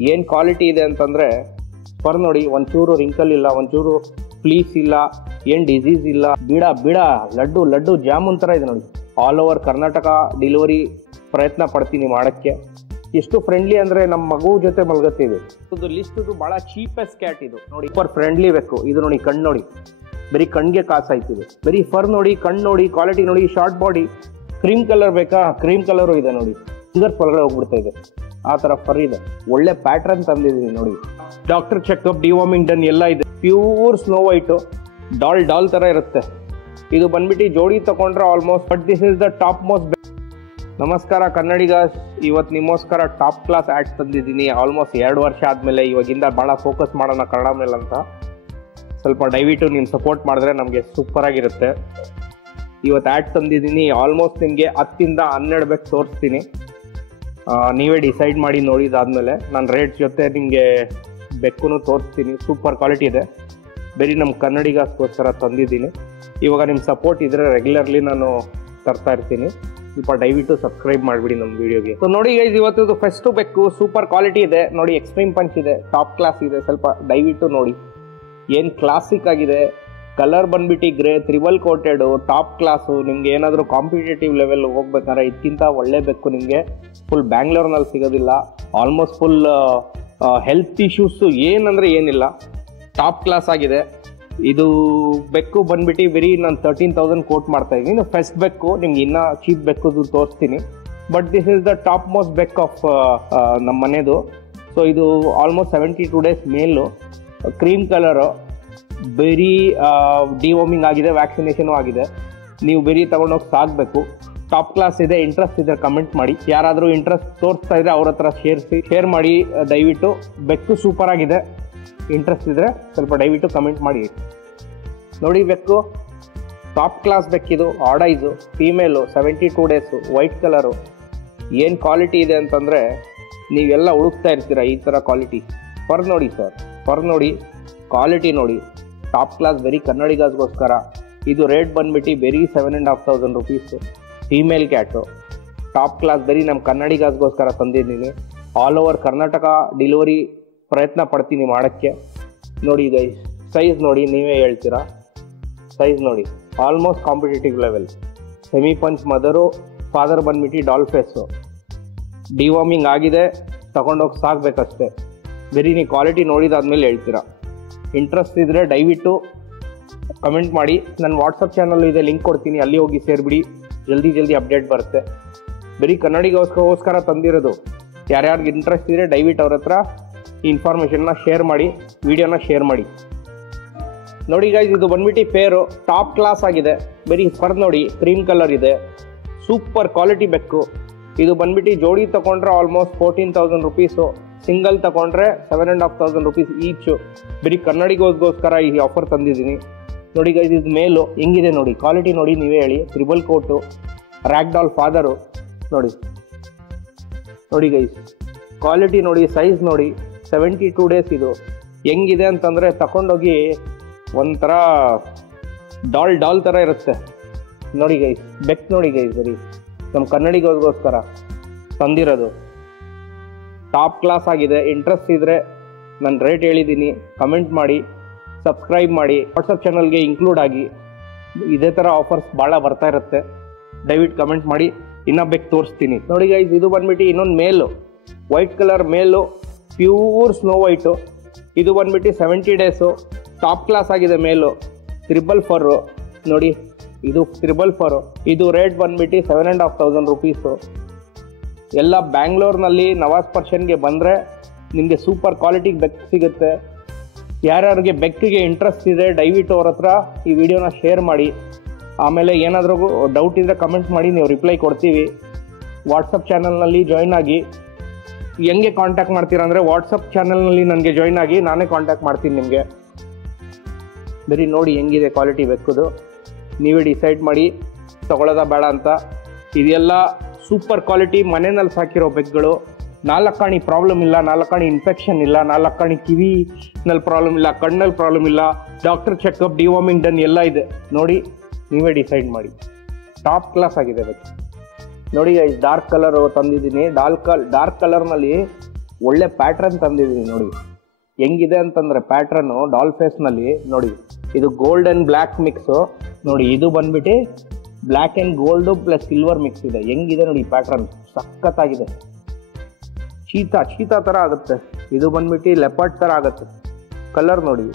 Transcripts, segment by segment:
ಏನು ಕ್ವಾಲಿಟಿ ಇದೆ ಅಂತಂದರೆ ಫರ್ ನೋಡಿ, ಒಂಚೂರು ರಿಂಕಲ್ ಇಲ್ಲ, ಒಂಚೂರು ಪ್ಲೀಸ್ ಇಲ್ಲ, ಏನು ಡಿಸೀಸ್ ಇಲ್ಲ, ಬಿಡ ಲಡ್ಡು ಜಾಮೂನ್ ಥರ ಇದೆ ನೋಡಿ. ಆಲ್ ಓವರ್ ಕರ್ನಾಟಕ ಡೆಲಿವರಿ ಪ್ರಯತ್ನ ಪಡ್ತೀನಿ ಮಾಡೋಕ್ಕೆ. ಎಷ್ಟು ಫ್ರೆಂಡ್ಲಿ ಅಂದರೆ ನಮ್ಮ ಮಗು ಜೊತೆ ಮಲಗುತ್ತೀವಿ. ಇದು ಲಿಸ್ಟು ಭಾಳ ಚೀಪೆಸ್ಟ್ ಕ್ಯಾಟ್ ಇದು ನೋಡಿ. ಸೂಪರ್ ಫ್ರೆಂಡ್ಲಿ ಬೇಕು ಇದು ನೋಡಿ. ಕಣ್ಣು ನೋಡಿ, ಬರೀ ಕಣ್ಣಿಗೆ ಕಾಸಾಯ್ತಿದೆ. ಬರೀ ಫರ್ ನೋಡಿ, ಕಣ್ಣು ನೋಡಿ, ಕ್ವಾಲಿಟಿ ನೋಡಿ. ಶಾರ್ಟ್ ಬಾಡಿ, ಕ್ರೀಮ್ ಕಲರ್ ಬೇಕಾ? ಕ್ರೀಮ್ ಕಲರು ಇದೆ ನೋಡಿ. ಫಿಂಗರ್ಸ್ ಒಳಗಡೆ ಹೋಗ್ಬಿಡ್ತಾ ಇದೆ, ಆ ಥರ ಫರ್ ಇದೆ. ಒಳ್ಳೆ ಪ್ಯಾಟ್ರನ್ ತಂದಿದ್ದೀನಿ ನೋಡಿ. ಡಾಕ್ಟರ್ ಚೆಕಪ್, ಡಿವಾರ್ಮಿಂಗ್ ಡನ್ ಎಲ್ಲ ಇದೆ. ಪ್ಯೂರ್ ಸ್ನೋ ವೈಟು, ಡಾಲ್ ಥರ ಇರುತ್ತೆ. ಇದು ಬಂದ್ಬಿಟ್ಟು ಜೋಡಿ ತಗೊಂಡ್ರೆ almost, but this is the top most. ನಮಸ್ಕಾರ ಕನ್ನಡಿಗಸ್, ಇವತ್ತು ನಿಮಗೋಸ್ಕರ ಟಾಪ್ ಕ್ಲಾಸ್ ಆ್ಯಡ್ಸ್ ತಂದಿದ್ದೀನಿ. ಆಲ್ಮೋಸ್ಟ್ 2 ವರ್ಷ ಆದಮೇಲೆ ಇವಾಗಿಂದ ಭಾಳ ಫೋಕಸ್ ಮಾಡೋಣ ಕನ್ನಡ ಮೇಲೆ ಅಂತ. ಸ್ವಲ್ಪ ದಯವಿಟ್ಟು ನೀವು ಸಪೋರ್ಟ್ ಮಾಡಿದ್ರೆ ನಮಗೆ ಸೂಪರಾಗಿರುತ್ತೆ. ಇವತ್ತು ಆ್ಯಡ್ ತಂದಿದ್ದೀನಿ. ಆಲ್ಮೋಸ್ಟ್ ನಿಮಗೆ 10 ಇಂದ 12 ಬೇಕು ತೋರಿಸ್ತೀನಿ. ನೀವೇ ಡಿಸೈಡ್ ಮಾಡಿ ನೋಡಿದಾದ್ಮೇಲೆ ನಾನು ರೇಟ್ ಜೊತೆ ನಿಮಗೆ ಬೆಕ್ಕೂ ತೋರಿಸ್ತೀನಿ. ಸೂಪರ್ ಕ್ವಾಲಿಟಿ ಇದೆ. ಬರೀ ನಮ್ಮ ಕನ್ನಡಿಗಸ್ಗೋಸ್ಕರ ತಂದಿದ್ದೀನಿ. ಇವಾಗ ನಿಮ್ಮ ಸಪೋರ್ಟ್ ಇದ್ದರೆ ರೆಗ್ಯುಲರ್ಲಿ ನಾನು ತರ್ತಾ ಇರ್ತೀನಿ. ಸ್ವಲ್ಪ ದಯವಿಟ್ಟು ಸಬ್ಸ್ಕ್ರೈಬ್ ಮಾಡಿಬಿಡಿ ನಮ್ಮ ವೀಡಿಯೋಗೆ. ಸೊ ನೋಡಿ ಗೈಸ್, ಇವತ್ತು ಫೆಸ್ಟು ಬೆಕ್ಕು ಸೂಪರ್ ಕ್ವಾಲಿಟಿ ಇದೆ ನೋಡಿ. ಎಕ್ಸ್ಟ್ರೀಮ್ ಪಂಚ್ ಇದೆ, ಟಾಪ್ ಕ್ಲಾಸ್ ಇದೆ. ಸ್ವಲ್ಪ ದಯವಿಟ್ಟು ನೋಡಿ, ಏನು ಕ್ಲಾಸಿಕ್ ಆಗಿದೆ. ಕಲರ್ ಬಂದ್ಬಿಟ್ಟು grey, triple coated, top class. ನಿಮ್ಗೆ ಏನಾದರೂ ಕಾಂಪಿಟೇಟಿವ್ ಲೆವೆಲ್ ಹೋಗ್ಬೇಕಾದ್ರೆ ಇದಕ್ಕಿಂತ ಒಳ್ಳೆ ಬೆಕ್ಕು ನಿಮಗೆ ಫುಲ್ ಬ್ಯಾಂಗ್ಳೂರ್ನಲ್ಲಿ ಸಿಗೋದಿಲ್ಲ. ಆಲ್ಮೋಸ್ಟ್ ಫುಲ್ ಹೆಲ್ತ್ ಇಶ್ಯೂಸು ಏನಂದರೆ ಏನಿಲ್ಲ, ಟಾಪ್ ಕ್ಲಾಸ್ ಆಗಿದೆ. ಇದು ಬೆಕ್ಕು ಬಂದ್ಬಿಟ್ಟು ಬರೀ ನಾನು 13,000 ಕೋಟ್ ಮಾಡ್ತಾ ಇದ್ದೀನಿ. ಫಸ್ಟ್ ಬೆಕ್ಕು ನಿಮ್ಗೆ ಇನ್ನೂ ಚೀಪ್ ಬೆಕ್ಕದು ತೋರಿಸ್ತೀನಿ. But this is the top most ಬೆಕ್ ಆಫ್ ನಮ್ಮ ಮನೆದು. ಸೊ ಇದು ಆಲ್ಮೋಸ್ಟ್ 72 ಡೇಸ್ ಮೇಲು, ಕ್ರೀಮ್ ಕಲರು, ಬರೀ ಡಿವಾರ್ಮಿಂಗ್ ಆಗಿದೆ, ವ್ಯಾಕ್ಸಿನೇಷನು ಆಗಿದೆ. ನೀವು ಬರೀ ತೊಗೊಂಡೋಗಿ ಸಾಕಬೇಕು. ಟಾಪ್ ಕ್ಲಾಸ್ ಇದೆ. ಇಂಟ್ರೆಸ್ಟ್ ಇದ್ದರೆ ಕಮೆಂಟ್ ಮಾಡಿ. ಯಾರಾದರೂ ಇಂಟ್ರೆಸ್ಟ್ ತೋರಿಸ್ತಾ ಇದ್ದರೆ ಅವ್ರ ಹತ್ರ ಶೇರ್ ಮಾಡಿ ದಯವಿಟ್ಟು. ಬೆಕ್ಕು ಸೂಪರ್ ಆಗಿದೆ. ಇಂಟ್ರೆಸ್ಟ್ ಇದ್ದರೆ ಸ್ವಲ್ಪ ದಯವಿಟ್ಟು ಕಮೆಂಟ್ ಮಾಡಿ. ನೋಡಿ ಬೆಕ್ಕು ಟಾಪ್ ಕ್ಲಾಸ್ ಬೆಕ್ಕಿದು. Odd eyes, female, 72 days, white colour. ಏನು ಕ್ವಾಲಿಟಿ ಇದೆ ಅಂತಂದರೆ ನೀವೆಲ್ಲ ಹುಡುಕ್ತಾ ಇರ್ತೀರ ಈ ಥರ ಕ್ವಾಲಿಟಿ. ಫರ್ ನೋಡಿ ಸರ್, ಫರ್ ನೋಡಿ, ಕ್ವಾಲಿಟಿ ನೋಡಿ. ಟಾಪ್ ಕ್ಲಾಸ್ ಬರೀ ಕನ್ನಡಿಗಸ್ಗೋಸ್ಕರ. ಇದು ರೇಟ್ ಬಂದ್ಬಿಟ್ಟು ಬರೀ 7,500 rupees. Female cat, top class ಬರೀ ನಮ್ಮ ಕನ್ನಡಿಗಸ್ಗೋಸ್ಕರ ತಂದಿದ್ದೀನಿ. ಆಲ್ ಓವರ್ ಕರ್ನಾಟಕ ಡೆಲಿವರಿ ಪ್ರಯತ್ನ ಪಡ್ತೀನಿ ಮಾಡೋಕ್ಕೆ. ನೋಡಿ ಗೈಸ್, ಸೈಜ್ ನೋಡಿ, ನೀವೇ ಹೇಳ್ತೀರಾ. ಸೈಜ್ ನೋಡಿ, almost competitive level. Semi punch mother, father ಬಂದ್ಬಿಟ್ಟು ಡಾಲ್ ಫೇಸು. ಡಿವಾರ್ಮಿಂಗ್ ಆಗಿದೆ, ತಗೊಂಡೋಗಿ ಸಾಕಬೇಕಷ್ಟೆ. ಬರೀ ನೀವು ಕ್ವಾಲಿಟಿ ನೋಡಿದಾದ್ಮೇಲೆ ಹೇಳ್ತೀರಾ. ಇಂಟ್ರೆಸ್ಟ್ ಇದ್ದರೆ ದಯವಿಟ್ಟು ಕಮೆಂಟ್ ಮಾಡಿ. ನನ್ನ ವಾಟ್ಸಪ್ ಚಾನಲ್ ಇದೆ, ಲಿಂಕ್ ಕೊಡ್ತೀನಿ, ಅಲ್ಲಿ ಹೋಗಿ ಸೇರಿಬಿಡಿ. ಜಲ್ದಿ ಅಪ್ಡೇಟ್ ಬರುತ್ತೆ. ಬರೀ ಕನ್ನಡಿಗೋಸ್ಕರ ತಂದಿರೋದು. ಯಾರ್ಯಾರಿಗೆ ಇಂಟ್ರೆಸ್ಟ್ ಇದ್ದರೆ ದಯವಿಟ್ಟು ಅವ್ರ ಹತ್ರ ಇನ್ಫಾರ್ಮೇಷನ್ನ ಶೇರ್ ಮಾಡಿ, ವಿಡಿಯೋನ ಶೇರ್ ಮಾಡಿ. ನೋಡಿ ಗೈಸ್, ಇದು ಬಂದ್ಬಿಟ್ಟು ಪೇರು ಟಾಪ್ ಕ್ಲಾಸ್ ಆಗಿದೆ. ಬರೀ ಫರ್ ನೋಡಿ, ಕ್ರೀಮ್ ಕಲರ್ ಇದೆ. ಸೂಪರ್ ಕ್ವಾಲಿಟಿ ಬೆಕ್ಕು. ಇದು ಬಂದ್ಬಿಟ್ಟು ಜೋಡಿ ತಗೊಂಡ್ರೆ ಆಲ್ಮೋಸ್ಟ್ 14,000 ರುಪೀಸು. ಸಿಂಗಲ್ ತಗೊಂಡ್ರೆ 7,500 ರುಪೀಸ್ ಈಚು. ಬರೀ ಕನ್ನಡಿಗೋಸ್ಕರ ಈ ಆಫರ್ ತಂದಿದ್ದೀನಿ. ನೋಡಿ ಗೈಸ್, ಇದು ಮೇಲು ಹೆಂಗಿದೆ ನೋಡಿ, ಕ್ವಾಲಿಟಿ ನೋಡಿ, ನೀವೇ ಹೇಳಿ. Triple coat, ragdoll father ನೋಡಿ ಗೈಸ್, ಕ್ವಾಲಿಟಿ ನೋಡಿ, ಸೈಜ್ ನೋಡಿ. 72 ಡೇಸ್ ಇದು. ಹೆಂಗಿದೆ ಅಂತಂದರೆ ತಗೊಂಡೋಗಿ ಒಂಥರ ಡಾಲ್ ಥರ ಇರುತ್ತೆ ನೋಡಿ ಗೈಸ್. ಬೆಕ್ ನೋಡಿ ಗೈಸ್, ಬರೀ ನಮ್ಮ ಕನ್ನಡಿಗೋಸ್ಕರ ತಂದಿರೋದು. ಟಾಪ್ ಕ್ಲಾಸ್ ಆಗಿದೆ. ಇಂಟ್ರೆಸ್ಟ್ ಇದ್ದರೆ ನಾನು ರೇಟ್ ಹೇಳಿದ್ದೀನಿ, ಕಮೆಂಟ್ ಮಾಡಿ, ಸಬ್ಸ್ಕ್ರೈಬ್ ಮಾಡಿ, ವಾಟ್ಸಪ್ ಚಾನಲ್ಗೆ ಇನ್ಕ್ಲೂಡ್ ಆಗಿ. ಇದೇ ಥರ ಆಫರ್ಸ್ ಭಾಳ ಬರ್ತಾ ಇರುತ್ತೆ. ದಯವಿಟ್ಟು ಕಮೆಂಟ್ ಮಾಡಿ, ಇನ್ನೂ ಬೆಕ್ ತೋರಿಸ್ತೀನಿ. ನೋಡಿ ಗೈಸ್, ಇದು ಬಂದ್ಬಿಟ್ಟು ಇನ್ನೊಂದು ಮೇಲು, ವೈಟ್ ಕಲರ್ ಮೇಲು, ಪ್ಯೂರ್ ಸ್ನೋ ವೈಟು. ಇದು ಬಂದ್ಬಿಟ್ಟು 70 ಡೇಸು. ಟಾಪ್ ಕ್ಲಾಸ್ ಆಗಿದೆ ಮೇಲು. ತ್ರಿಬಲ್ ಫರು ನೋಡಿ, ಇದು ತ್ರಿಬಲ್ ಫರು. ಇದು ರೇಟ್ ಬಂದ್ಬಿಟ್ಟು 7,500 ರುಪೀಸು. ಎಲ್ಲ ಬ್ಯಾಂಗ್ಳೂರ್ನಲ್ಲಿ ನವಾಜ್ ಪರ್ಷನ್ಗೆ ಬಂದರೆ ನಿಮಗೆ ಸೂಪರ್ ಕ್ವಾಲಿಟಿಗೆ ಬೆಕ್ ಸಿಗುತ್ತೆ. ಯಾರ್ಯಾರಿಗೆ ಬೆಕ್ಕಿಗೆ ಇಂಟ್ರೆಸ್ಟ್ ಇದೆ ದಯವಿಟ್ಟು ಅವ್ರ ಹತ್ರ ಈ ವಿಡಿಯೋನ ಶೇರ್ ಮಾಡಿ. ಆಮೇಲೆ ಏನಾದರೂ ಡೌಟ್ ಇದ್ದರೆ ಕಮೆಂಟ್ ಮಾಡಿ, ನೀವು ರಿಪ್ಲೈ ಕೊಡ್ತೀವಿ. ವಾಟ್ಸಪ್ ಚಾನಲ್ನಲ್ಲಿ ಜಾಯ್ನ್ ಆಗಿ. ಹೆಂಗೆ ಕಾಂಟ್ಯಾಕ್ಟ್ ಮಾಡ್ತೀರಾ ಅಂದರೆ ವಾಟ್ಸಪ್ ಚಾನಲ್ನಲ್ಲಿ ನನಗೆ ಜಾಯ್ನ್ ಆಗಿ, ನಾನೇ ಕಾಂಟ್ಯಾಕ್ಟ್ ಮಾಡ್ತೀನಿ ನಿಮಗೆ. ಬರೀ ನೋಡಿ ಹೆಂಗಿದೆ ಕ್ವಾಲಿಟಿ ಬೆಕ್ಕದು. ನೀವೇ ಡಿಸೈಡ್ ಮಾಡಿ ತಗೊಳ್ಳೋದ ಬೇಡ ಅಂತ. ಇದೆಲ್ಲ ಸೂಪರ್ ಕ್ವಾಲಿಟಿ ಮನೆಯಲ್ಲಿ ಸಾಕಿರೋ ಬೆಕ್ಗಳು. 4 ಕಾಣಿ ಪ್ರಾಬ್ಲಮ್ ಇಲ್ಲ, 4 ಕಾಣಿ ಇನ್ಫೆಕ್ಷನ್ ಇಲ್ಲ, 4 ಕಾಣಿ ಕಿವಿನಲ್ಲಿ ಪ್ರಾಬ್ಲಮ್ ಇಲ್ಲ, ಕಣ್ಣಲ್ಲಿ ಪ್ರಾಬ್ಲಮ್ ಇಲ್ಲ. ಡಾಕ್ಟರ್ ಚೆಕಪ್, ಡಿವಾರ್ಮಿಂಗ್ ಡನ್ ಎಲ್ಲ ಇದೆ. ನೋಡಿ ನೀವೇ ಡಿಸೈಡ್ ಮಾಡಿ. ಟಾಪ್ ಕ್ಲಾಸ್ ಆಗಿದೆ ಬೆಕ್. ನೋಡಿ ಡಾರ್ಕ್ ಕಲರ್ ತಂದಿದ್ದೀನಿ. ಡಾರ್ಕ್ ಕಲರ್ನಲ್ಲಿ ಒಳ್ಳೆ ಪ್ಯಾಟ್ರನ್ ತಂದಿದ್ದೀನಿ ನೋಡಿ. ಹೆಂಗಿದೆ ಅಂತಂದರೆ ಪ್ಯಾಟ್ರನ್ನು ಡಾಲ್ ಫೇಸ್ನಲ್ಲಿ ನೋಡಿ, ಇದು ಗೋಲ್ಡ್ ಆ್ಯಂಡ್ ಬ್ಲ್ಯಾಕ್ ಮಿಕ್ಸು ನೋಡಿ. ಇದು ಬಂದ್ಬಿಟ್ಟು black and gold plus silver mix ಇದೆ. ಹೆಂಗಿದೆ ನೋಡಿ ಪ್ಯಾಟ್ರನ್, ಸಖತ್ತಾಗಿದೆ. ಚೀತಾ ಥರ ಆಗುತ್ತೆ. ಇದು ಬಂದ್ಬಿಟ್ಟು ಲೆಪರ್ಡ್ ಥರ ಆಗುತ್ತೆ. ಕಲರ್ ನೋಡಿ,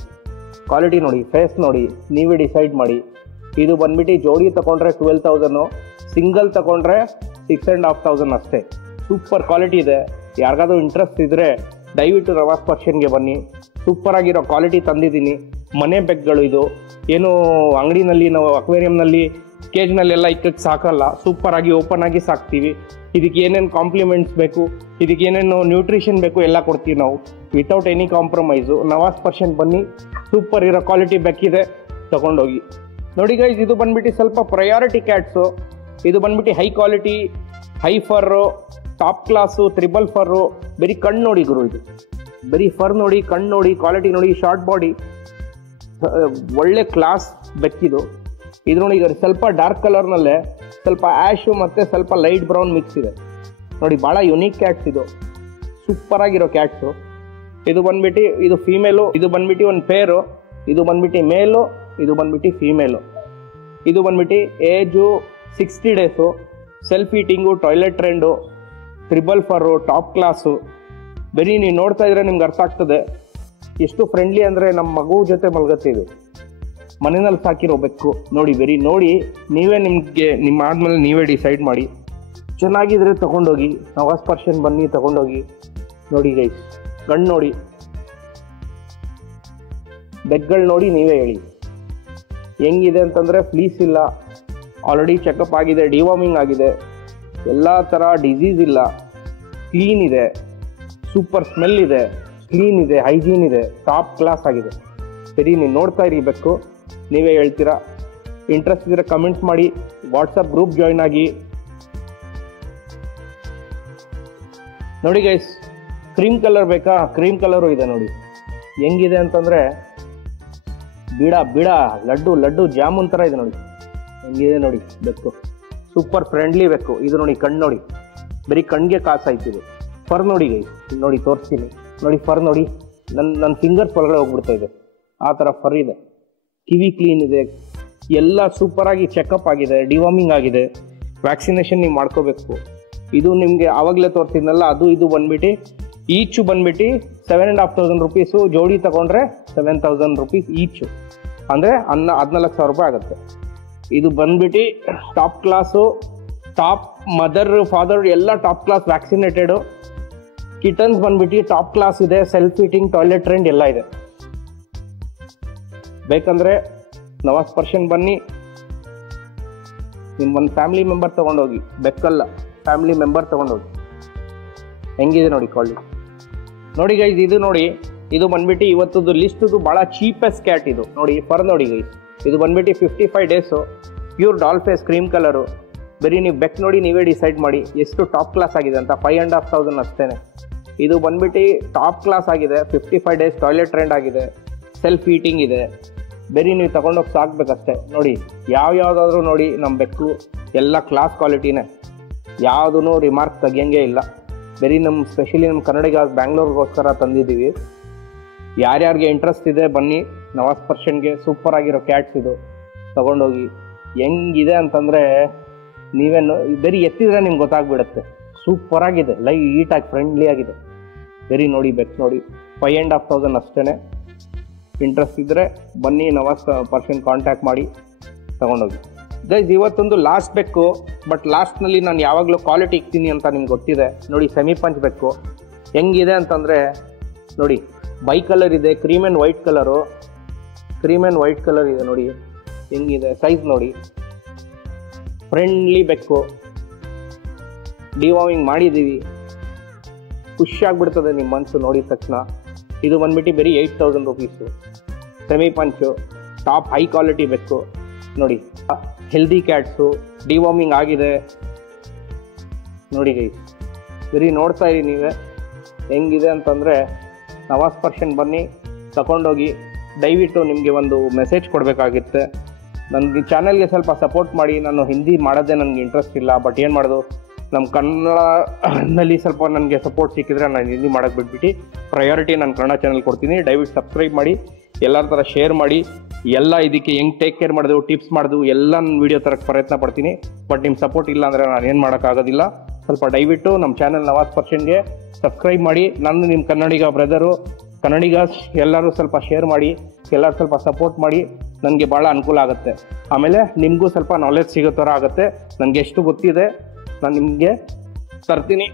ಕ್ವಾಲಿಟಿ ನೋಡಿ, ಫೇಸ್ ನೋಡಿ, ನೀವೇ ಡಿಸೈಡ್ ಮಾಡಿ. ಇದು ಬಂದ್ಬಿಟ್ಟು ಜೋಡಿ ತೊಗೊಂಡ್ರೆ 12,000, ಸಿಂಗಲ್ ತೊಗೊಂಡ್ರೆ 6,500 ಅಷ್ಟೇ. ಸೂಪರ್ ಕ್ವಾಲಿಟಿ ಇದೆ. ಯಾರಿಗಾದ್ರೂ ಇಂಟ್ರೆಸ್ಟ್ ಇದ್ದರೆ ದಯವಿಟ್ಟು ನವಾಸ್ ಪರ್ಷನ್ಗೆ ಬನ್ನಿ. ಸೂಪರಾಗಿರೋ ಕ್ವಾಲಿಟಿ ತಂದಿದ್ದೀನಿ. ಮನೆ ಬೆಕ್ಗಳು ಇದು, ಏನು ಅಂಗಡಿನಲ್ಲಿ ನಾವು ಅಕ್ವೇರಿಯಂನಲ್ಲಿ ಕೇಜ್ನಲ್ಲೆಲ್ಲ ಇಕ್ಕಕ್ಕೆ ಸಾಕಲ್ಲ. ಸೂಪರಾಗಿ ಓಪನ್ ಆಗಿ ಸಾಕ್ತೀವಿ. ಇದಕ್ಕೆ ಏನೇನು ಕಾಂಪ್ಲಿಮೆಂಟ್ಸ್ ಬೇಕು, ಇದಕ್ಕೆ ಏನೇನು ನ್ಯೂಟ್ರಿಷನ್ ಬೇಕು ಎಲ್ಲ ಕೊಡ್ತೀವಿ ನಾವು, without any compromise. Nawaz portion ಬನ್ನಿ, ಸೂಪರ್ ಇರೋ ಕ್ವಾಲಿಟಿ ಬೆಕ್ಕಿದೆ, ತೊಗೊಂಡೋಗಿ ನೋಡಿ ಗೈಸ್. ಇದು ಬಂದ್ಬಿಟ್ಟು ಸ್ವಲ್ಪ ಪ್ರಯಾರಿಟಿ ಕ್ಯಾಟ್ಸು. ಇದು ಬಂದ್ಬಿಟ್ಟು high quality, high fur, top class, triple fur. ಬರೀ ಕಣ್ಣು ನೋಡಿ ಗುರು, ಇದು ಬರೀ ಫರ್ ನೋಡಿ, ಕಣ್ಣು ನೋಡಿ, ಕ್ವಾಲಿಟಿ ನೋಡಿ, ಶಾರ್ಟ್ ಬಾಡಿ, ಒಳ್ಳೆ ಕ್ಲಾಸ್ ಬೆಕ್ಕಿದು. ಇದು ನೋಡಿ, ಈಗ ಸ್ವಲ್ಪ ಡಾರ್ಕ್ ಕಲರ್ನಲ್ಲೇ ಸ್ವಲ್ಪ ಆ್ಯಶು ಮತ್ತು ಸ್ವಲ್ಪ ಲೈಟ್ ಬ್ರೌನ್ ಮಿಕ್ಸ್ ಇದೆ ನೋಡಿ. ಭಾಳ ಯುನೀಕ್ ಕ್ಯಾಟ್ಸ್ ಇದು, ಸೂಪರಾಗಿರೋ ಕ್ಯಾಟ್ಸು. ಇದು ಬಂದ್ಬಿಟ್ಟು ಇದು ಫೀಮೇಲು, ಇದು ಬಂದ್ಬಿಟ್ಟು ಒಂದು ಪೇರು, ಇದು ಬಂದ್ಬಿಟ್ಟು ಮೇಲು, ಇದು ಬಂದ್ಬಿಟ್ಟು ಫೀಮೇಲು. ಇದು ಬಂದ್ಬಿಟ್ಟು age 60 days, self eating, toilet trained, triple fur, top class. ಬರೀ ನೀವು ನೋಡ್ತಾ ಇದ್ರೆ ನಿಮ್ಗೆ ಅರ್ಥ ಆಗ್ತದೆ ಎಷ್ಟು ಫ್ರೆಂಡ್ಲಿ ಅಂದರೆ. ನಮ್ಮ ಮಗು ಜೊತೆ ಮಲಗತ್ತೆ ಇದು, ಮನೆಯಲ್ಲಿ ಸಾಕಿರೋ ಬೆಕ್ಕು ನೋಡಿ. ಬರೀ ನೋಡಿ, ನೀವೇ ನಿಮಗೆ ನಿಮ್ಮ ಆದಮೇಲೆ ನೀವೇ ಡಿಸೈಡ್ ಮಾಡಿ. ಚೆನ್ನಾಗಿದ್ರೆ ತೊಗೊಂಡೋಗಿ, ನವಾಸ್ ಪರ್ಷನ್ ಬನ್ನಿ ತೊಗೊಂಡೋಗಿ ನೋಡಿ ಗೈಸ್. ಕಣ್ಣು ನೋಡಿ, ಬೆಕ್ಗಳು ನೋಡಿ, ನೀವೇ ಹೇಳಿ ಹೆಂಗಿದೆ ಅಂತಂದರೆ. ಫ್ಲೀಸ್ ಇಲ್ಲ, ಆಲ್ರೆಡಿ ಚೆಕಪ್ ಆಗಿದೆ, ಡಿವಾರ್ಮಿಂಗ್ ಆಗಿದೆ, ಎಲ್ಲ ಥರ ಡಿಸೀಸ್ ಇಲ್ಲ, ಕ್ಲೀನ್ ಇದೆ, ಸೂಪರ್ ಸ್ಮೆಲ್ ಇದೆ, ಕ್ಲೀನ್ ಇದೆ, ಹೈಜೀನ್ ಇದೆ, ಟಾಪ್ ಕ್ಲಾಸ್ ಆಗಿದೆ. ಸರಿ, ನೀವು ನೋಡ್ತಾ ಇರಿ ಬೆಕ್ಕು, ನೀವೇ ಹೇಳ್ತೀರಾ. ಇಂಟ್ರೆಸ್ಟ್ ಇದ್ದರೆ ಕಮೆಂಟ್ಸ್ ಮಾಡಿ, ವಾಟ್ಸಪ್ ಗ್ರೂಪ್ ಜಾಯ್ನ್ ಆಗಿ. ನೋಡಿ ಗೈಸ್, ಕ್ರೀಮ್ ಕಲರ್ ಬೇಕಾ? ಕ್ರೀಮ್ ಕಲರು ಇದೆ ನೋಡಿ. ಹೆಂಗಿದೆ ಅಂತಂದರೆ ಬಿಡ ಲಡ್ಡು ಜಾಮೂನ್ ಥರ ಇದೆ ನೋಡಿ. ಹೆಂಗಿದೆ ನೋಡಿ ಬೆಕ್ಕು, ಸೂಪರ್ ಫ್ರೆಂಡ್ಲಿ ಬೆಕ್ಕು. ಇದು ನೋಡಿ, ಕಣ್ಣು ನೋಡಿ, ಬರೀ ಕಣ್ಣಿಗೆ ಕಾಸಾಯ್ತಿದೆ. ಫರ್ ನೋಡಿ ಗೈಸ್, ನೋಡಿ ತೋರಿಸ್ತೀನಿ ನೋಡಿ. ಫರ್ ನೋಡಿ, ನನ್ನ ಫಿಂಗರ್ಸ್ ಒಳಗಡೆ ಹೋಗ್ಬಿಡ್ತಾ ಇದೆ, ಆ ಥರ ಫರ್ ಇದೆ. ಕಿವಿ ಕ್ಲೀನ್ ಇದೆ, ಎಲ್ಲ ಸೂಪರಾಗಿ ಚೆಕಪ್ ಆಗಿದೆ, ಡಿವಾರ್ಮಿಂಗ್ ಆಗಿದೆ. ವ್ಯಾಕ್ಸಿನೇಷನ್ ನೀವು ಮಾಡ್ಕೋಬೇಕು. ಇದು ನಿಮಗೆ ಆವಾಗಲೇ ತೋರಿಸಿದ್ನಲ್ಲ, ಅದು ಇದು ಬಂದ್ಬಿಟ್ಟು ಈಚು ಬಂದ್ಬಿಟ್ಟು 7,500 ರುಪೀಸು. ಜೋಡಿ ತಗೊಂಡ್ರೆ 7,000 ರುಪೀಸ್ ಈಚು, ಅಂದರೆ 14,000 ರೂಪಾಯಿ ಆಗುತ್ತೆ. ಇದು ಬಂದ್ಬಿಟ್ಟು top class, top mother father ಎಲ್ಲ ಟಾಪ್ ಕ್ಲಾಸ್ ವ್ಯಾಕ್ಸಿನೇಟೆಡು. ಕಿಟನ್ಸ್ ಬಂದ್ಬಿಟ್ಟು ಟಾಪ್ ಕ್ಲಾಸ್ ಇದೆ, ಸೆಲ್ಫ್ ಈಟಿಂಗ್, ಟಾಯ್ಲೆಟ್ ಟ್ರೆಂಡ್ ಎಲ್ಲ ಇದೆ. ಬೇಕಂದರೆ ನವಾಸ್ ಪರ್ಷನ್ ಬನ್ನಿ, ನಿಮ್ಮೊಂದು ಫ್ಯಾಮಿಲಿ ಮೆಂಬರ್ ತೊಗೊಂಡೋಗಿ. ಬೆಕ್ಕಲ್ಲ, ಫ್ಯಾಮಿಲಿ ಮೆಂಬರ್ ತೊಗೊಂಡೋಗಿ. ಹೆಂಗಿದೆ ನೋಡಿ ಕ್ವಾಲಿಟಿ ನೋಡಿ ಗೈಸ್. ಇದು ನೋಡಿ, ಇದು ಬಂದ್ಬಿಟ್ಟು ಇವತ್ತದು ಲಿಸ್ಟದು ಭಾಳ ಚೀಪೆಸ್ಟ್ ಕ್ಯಾಟ್ ಇದು ನೋಡಿ. ಫರ್ ನೋಡಿ ಗೈಸ್, ಇದು ಬಂದ್ಬಿಟ್ಟು 55 days, pure doll face, cream colour. ಬರೀ ನೀವು ಬೆಕ್ ನೋಡಿ, ನೀವೇ ಡಿಸೈಡ್ ಮಾಡಿ ಎಷ್ಟು ಟಾಪ್ ಕ್ಲಾಸ್ ಆಗಿದೆ ಅಂತ. 5,500 ಅಷ್ಟೇ. ಇದು ಬಂದ್ಬಿಟ್ಟು ಟಾಪ್ ಕ್ಲಾಸ್ ಆಗಿದೆ, 55 ಡೇಸ್, ಟಾಯ್ಲೆಟ್ ಟ್ರೆಂಡ್ ಆಗಿದೆ, ಸೆಲ್ಫ್ ಈಟಿಂಗ್ ಇದೆ. ಬರೀ ನೀವು ತೊಗೊಂಡೋಗಿ ಸಾಕಬೇಕಷ್ಟೇ ನೋಡಿ. ಯಾವುದಾದ್ರೂ ನೋಡಿ, ನಮ್ಮ ಬೆಕ್ಕು ಎಲ್ಲ ಕ್ಲಾಸ್ ಕ್ವಾಲಿಟಿನೇ, ಯಾವುದೂ ರಿಮಾರ್ಕ್ ತೆಗಿಯಂಗೆ ಇಲ್ಲ. ಬರೀ ನಮ್ಮ ಸ್ಪೆಷಲಿ ನಮ್ಮ ಕನ್ನಡಿಗ ಬ್ಯಾಂಗ್ಳೂರ್ಗೋಸ್ಕರ ತಂದಿದ್ದೀವಿ. ಯಾರ್ಯಾರಿಗೆ ಇಂಟ್ರೆಸ್ಟ್ ಇದೆ ಬನ್ನಿ, ನವಾಸ್ ಪರ್ಷನ್ಗೆ. ಸೂಪರ್ ಆಗಿರೋ ಕ್ಯಾಟ್ಸ್ ಇದು, ತೊಗೊಂಡೋಗಿ. ಹೆಂಗಿದೆ ಅಂತಂದರೆ ನೀವೇನು ಬರೀ ಎತ್ತಿದ್ರೆ ನಿಮ್ಗೆ ಗೊತ್ತಾಗ್ಬಿಡುತ್ತೆ. ಸೂಪರಾಗಿದೆ, ಲೈಟಾಗಿ ಫ್ರೆಂಡ್ಲಿ ಆಗಿದೆ. ಬರೀ ನೋಡಿ ಬೆಕ್ ನೋಡಿ, 5,500 ಅಷ್ಟೇ. ಇಂಟ್ರೆಸ್ಟ್ ಇದ್ದರೆ ಬನ್ನಿ, ನವಾಸ್ ಪರ್ಷನ್ ಕಾಂಟ್ಯಾಕ್ಟ್ ಮಾಡಿ ತೊಗೊಂಡೋಗಿ ಗೈಸ್. ಇವತ್ತೊಂದು ಲಾಸ್ಟ್ ಬೆಕ್ಕು, ಬಟ್ ಲಾಸ್ಟ್ನಲ್ಲಿ ನಾನು ಯಾವಾಗಲೂ ಕ್ವಾಲಿಟಿ ಇಕ್ತೀನಿ ಅಂತ ನಿಮ್ಗೆ ಗೊತ್ತಿದೆ ನೋಡಿ. ಸೆಮಿ ಪಂಚ್ ಬೆಕ್ಕು ಹೆಂಗಿದೆ ಅಂತಂದರೆ ನೋಡಿ, ಬೈ ಕಲರ್ ಇದೆ, cream and white colour, cream and white colour ಇದೆ ನೋಡಿ. ಹೆಂಗಿದೆ ಸೈಜ್ ನೋಡಿ, ಫ್ರೆಂಡ್ಲಿ ಬೆಕ್ಕು. ಡಿವಾರ್ಮಿಂಗ್ ಮಾಡಿದ್ದೀವಿ, ಖುಷಿಯಾಗ್ಬಿಡ್ತದೆ ನಿಮ್ಮ ಮನಸ್ಸು ನೋಡಿದ ತಕ್ಷಣ. ಇದು ಬಂದ್ಬಿಟ್ಟು ಬರೀ 8,000 ರುಪೀಸು. ಸೆಮಿ ಪಂಚು, ಟಾಪ್ ಹೈ ಕ್ವಾಲಿಟಿ ಬೆಕ್ಕು ನೋಡಿ. ಹೆಲ್ದಿ ಕ್ಯಾಟ್ಸು, ಡಿವಾರ್ಮಿಂಗ್ ಆಗಿದೆ ನೋಡಿ ಗೈಸ್. ಬರೀ ನೋಡ್ತಾ ಇರಿ ನೀವೇ ಹೆಂಗಿದೆ ಅಂತಂದರೆ. ನವಾಸ್ ಪರ್ಷನ್ ಬನ್ನಿ, ತಗೊಂಡೋಗಿ. ದಯವಿಟ್ಟು ನಿಮಗೆ ಒಂದು ಮೆಸೇಜ್ ಕೊಡಬೇಕಾಗಿತ್ತೆ. ನನಗೆ ಚಾನಲ್ಗೆ ಸ್ವಲ್ಪ ಸಪೋರ್ಟ್ ಮಾಡಿ. ನಾನು ಹಿಂದಿ ಮಾಡೋದೇ ನನಗೆ ಇಂಟ್ರೆಸ್ಟ್ ಇಲ್ಲ, ಬಟ್ ಏನು ಮಾಡೋದು, ನಮ್ಮ ಕನ್ನಡದಲ್ಲಿ ಸ್ವಲ್ಪ ನನಗೆ ಸಪೋರ್ಟ್ ಸಿಕ್ಕಿದ್ರೆ ನಾನು ಹಿಂದಿ ಮಾಡೋಕ್ಕೆ ಬಿಟ್ಬಿಟ್ಟು ಪ್ರಯಾರಿಟಿ ನಾನು ಕನ್ನಡ ಚಾನಲ್ ಕೊಡ್ತೀನಿ. ದಯವಿಟ್ಟು ಸಬ್ಸ್ಕ್ರೈಬ್ ಮಾಡಿ, ಎಲ್ಲರ ಥರ ಶೇರ್ ಮಾಡಿ, ಎಲ್ಲ ಇದಕ್ಕೆ ಹೆಂಗೆ ಟೇಕ್ ಕೇರ್ ಮಾಡಿದೆವು, ಟಿಪ್ಸ್ ಮಾಡಿದೆವು ಎಲ್ಲ ನಾನು ವೀಡಿಯೋ ತರಕ್ಕೆ ಪ್ರಯತ್ನ ಪಡ್ತೀನಿ. ಬಟ್ ನಿಮ್ಮ ಸಪೋರ್ಟ್ ಇಲ್ಲ ಅಂದರೆ ನಾನು ಏನು ಮಾಡೋಕ್ಕಾಗೋದಿಲ್ಲ. ಸ್ವಲ್ಪ ದಯವಿಟ್ಟು ನಮ್ಮ ಚಾನಲ್ ನವಾಜ್ ಪರ್ಷನ್ಗೆ ಸಬ್ಸ್ಕ್ರೈಬ್ ಮಾಡಿ. ನಾನು ನಿಮ್ಮ ಕನ್ನಡಿಗ ಬ್ರದರು, ಕನ್ನಡಿಗಸ್ ಎಲ್ಲರೂ ಸ್ವಲ್ಪ ಶೇರ್ ಮಾಡಿ, ಎಲ್ಲರೂ ಸ್ವಲ್ಪ ಸಪೋರ್ಟ್ ಮಾಡಿ, ನನಗೆ ಭಾಳ ಅನುಕೂಲ ಆಗುತ್ತೆ. ಆಮೇಲೆ ನಿಮಗೂ ಸ್ವಲ್ಪ ನಾಲೆಜ್ ಸಿಗೋ ಥರ ಆಗುತ್ತೆ. ನನಗೆ ಎಷ್ಟು ಗೊತ್ತಿದೆ ನಾನು ನಿಮಗೆ ತರ್ತೀನಿ.